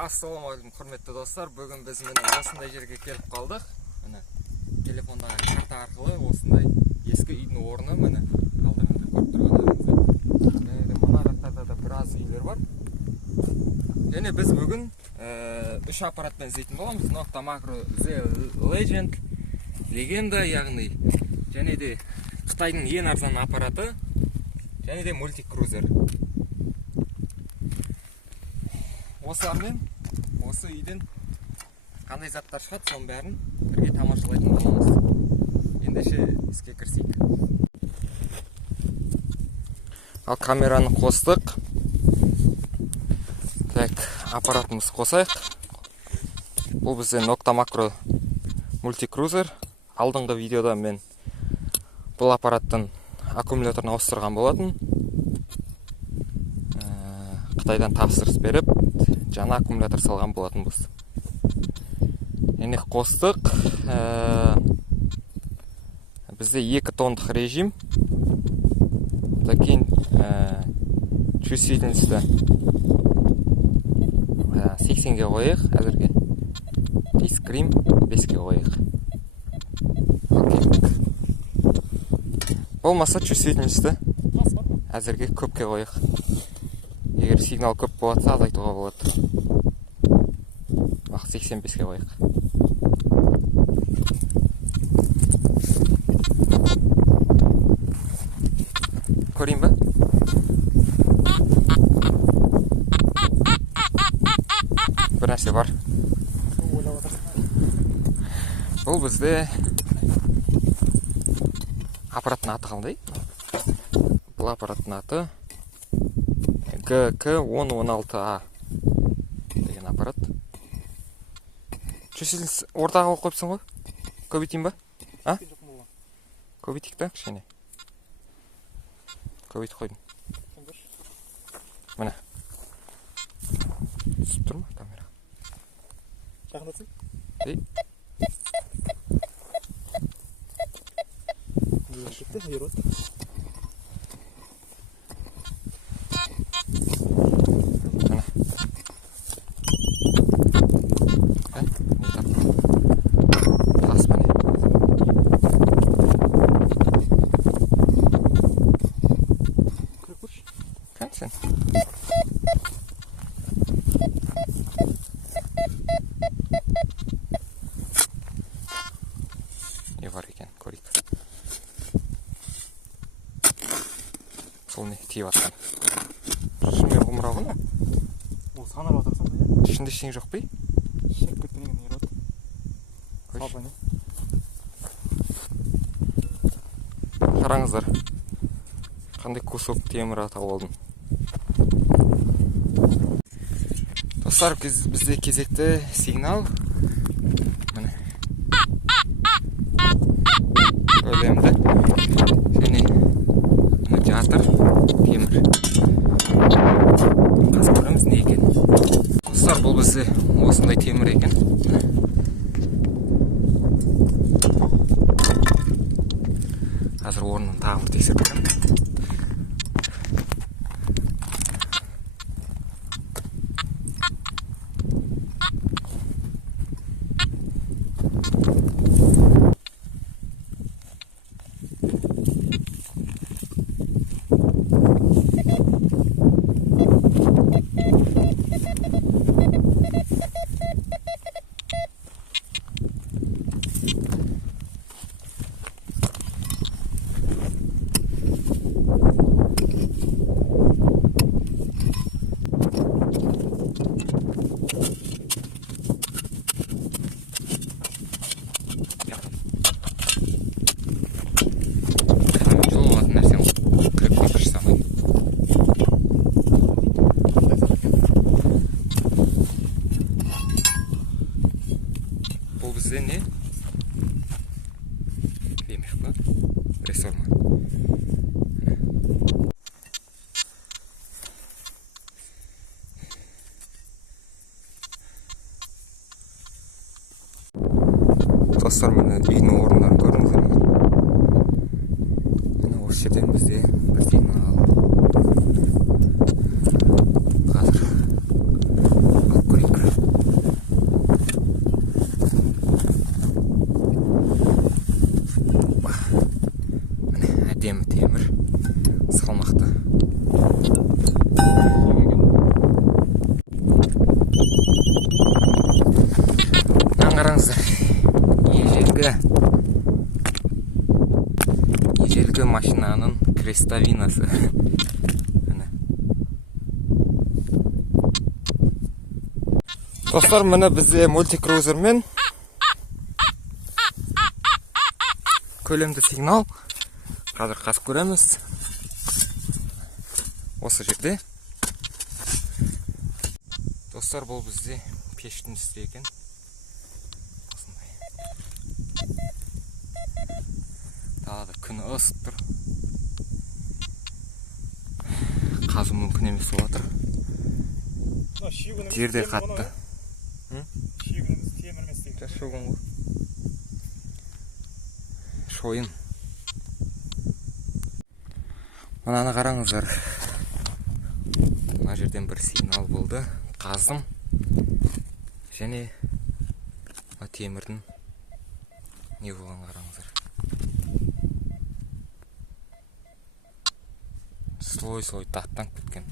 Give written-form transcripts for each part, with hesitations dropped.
Ассалаумағалейкум, құрметті достар. Бүгін біз осындай жерге келіп қалдық. Міне телефондағы карта арқылы осындай ескі үйдің орны міне алдарында көріп тұрғандарыңыздай. Мына жақтарда да біраз үйлер бар. Және біз бүгін 3 аппаратпен іздейтін боламыз. Nokta Macro The Legend, легенда, яғни және де Қытайдың ең арзан аппараты, және де мультикрузер. Осылармен осы үйден қандай заттар шығады, соның бәрін бірге тамашалайтын боламыз. Ендеше іске кірісейік. Ал камераны қостық. Так, аппаратымыз қосайық. Бұл бізде Nokta Macro мультикрузер. Алдыңғы видеода мен бұл аппараттың аккумуляторын ауыстырған болатын. Қытайдан тапсырыс беріп, жаңа аккумулятор салған болатын біз. Енді қостық. Бізде 2 тонндық режим. Кейін чувствительності 80-ге қойық әзірге. Скрим 5-ге қойық. Болмаса чувствительності әзірге көпке қойық. Егер сигнал көп болатса азайтуға болады. 85-ге қойық. Көрейін ба? Бір нәрсе бар. Бұл бізде аппараттың аты қандай? Бұл аппараттың аты GK1016A деген аппарат. Чувствительность ортаға қойыпсың ғой? Көбейтейін ба? Көбейтейік та, кішкене. Көбейтіп қойдым. Міне. Түсіп тұр ма камера? Жақындатсың? Кетті, ерот. Не бар екен, көрейік. Сол не тиіп атқан. Шынымен құмырау ғына? Ол санар атырсың да, е? Ішінде ештеңе жоқ па? Шек көттен екен ерот. Салпа не? Қараңыздар. Қандай кусок темір атау алдым. Достар, бізде кезекті сигнал. Міне. Өлемді. Және мына жатыр темір. Қазір көреміз не екен. Достар, бұл бізде осындай темір екен. Қазір орнын тағы бір тексеріп көремін. Бұл бізде не? Клемех па? Рессорма. Достар, мені үйдің орындарын көріңіздер ме? Мені осы жерден бізде бір сигнал. Қазір алып көрейік. крестовинасы. Міне. Достар, міне бізде мультикрузермен көлемді сигнал. Қазір қасып көреміз. Осы жерде. Достар, бұл бізде пештің үсті екен. Осындай. Далада күні ысып тұр. Қазу мүмкін емес болып жатыр. Жерде қатты. Шүйгініміз темірмес деген. Шөгін ғой. Шойын. Мынаны қараңыздар. Мына жерден бір сигнал болды. Қаздым. Және темірдің не болған қараңыздар. Слой таттанып кеткен.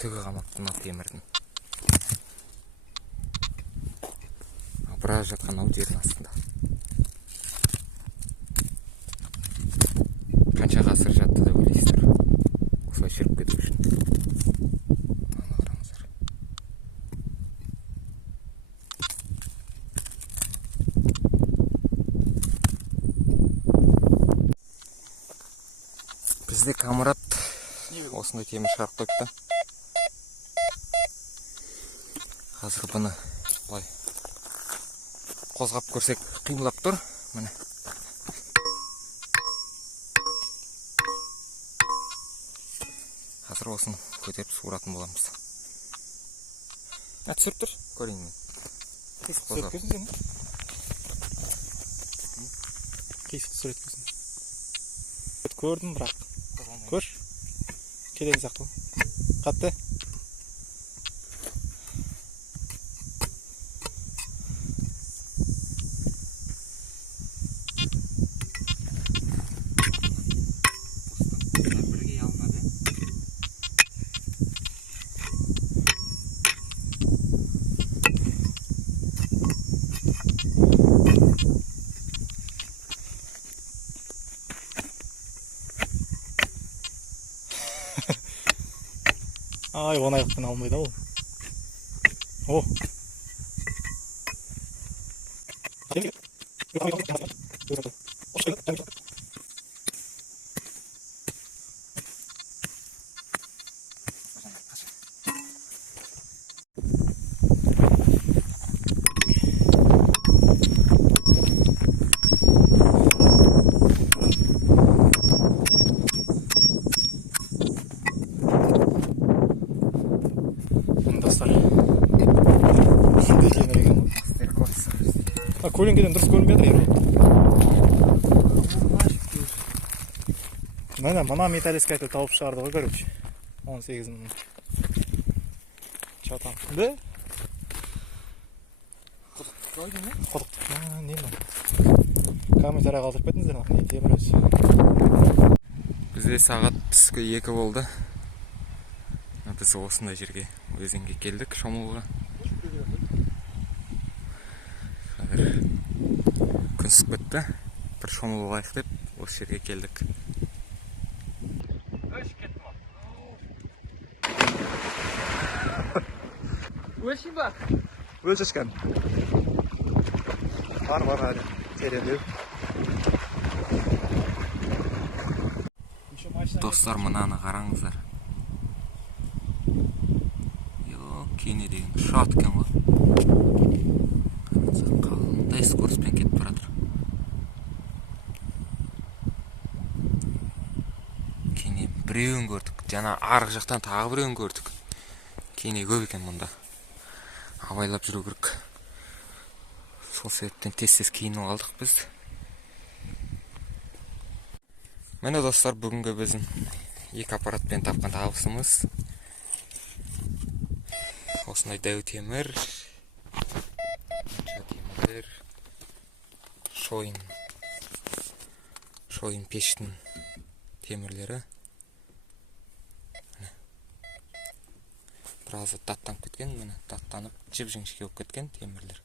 Түгі қамапты мына темірдің. Біраз жатқан ау жердің астында. Қанша ғасыр жатты деп ойлайсыздар. Осылай шіріп кету үшін. Мына қараңыздар. Бізде камырат осындай темір шығарып қойыпты. Қазір бұны былай қозғап көрсек қимылдап тұр. Міне. Қазір осыны көтеріп суыратын боламыз. Түсіріп тұр, көрейін мен. Қисық түсіреткесін сені? Қисық түсіреткесін. Көрдім бірақ. Көр. Келеді сақтыл. Қатты. Ай, он аяқпен алмайды ол. О. Көлеңкеден дұрыс көрінбей жатыр. Мына металлискайды тауып шығарды ғой, короче. 18 мың. Чатам. Да? Құдық. Не мына? Комментария қалдырып кетіңіздер, не темір өзі. Бізде сағат түскі 2 болды. Біз осындай жерге, өзенге келдік, шомылуға. Күн ысып кетті. Бір шомылуға деп осы жерге келдік. Өлші ба? Өлшішкен. Бар әлі. Терелеу. Достар, мұнаны қараңыздар. Кене деген шат екен ғой. Қалындай скороспен кетіп баратыр. Кене біреуін көрдік. Жана арғы жақтан тағы біреуін көрдік. Кене көп екен мұнда. Абайлап жүру керек. Сол себептен тез киініп алдық біз. Міне достар, бүгінгі біздің екі аппаратпен тапқан табысымыз. Осындай дәу темір, шойын пештің темірлері. Біразы таттанып кеткен, міне таттанып жіп-жіңішке болып кеткен темірлер.